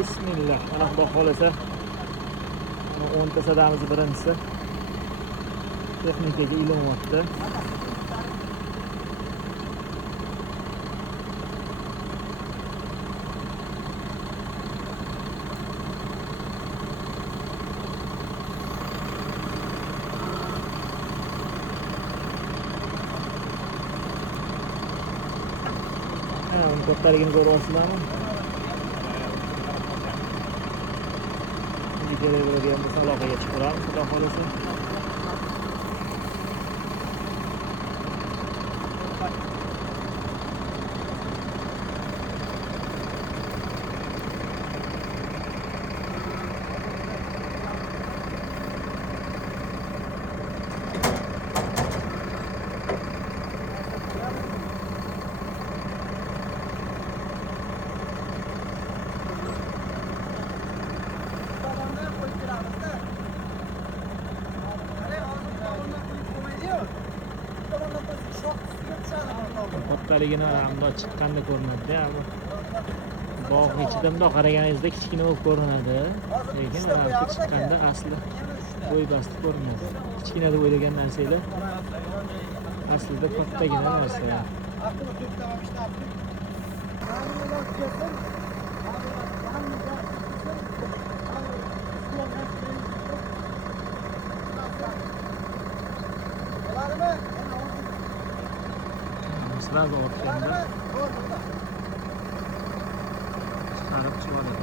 Bismillah. Mana Xudo xolasa 10 ta sadamiz birinchisi texnikaga ilonyapti. Uni kattaligini ko'ryapsizlarmi? Kerak bo'lgan bo'lsa aloqaga chiqaramiz, xudo xolasa. Kattaligini bundoq chiqqanda ko'rinadi. Bog' ichida bundoq qaraganingizda kichkina bo'lib ko'rinadi, lekin mana chiqqanda asli bo'y basti ko'rinadi. Kichkina deb o'ylagan narsalar aslida kattagina narsa. Sırada ortaya çıkarıp çıkarıp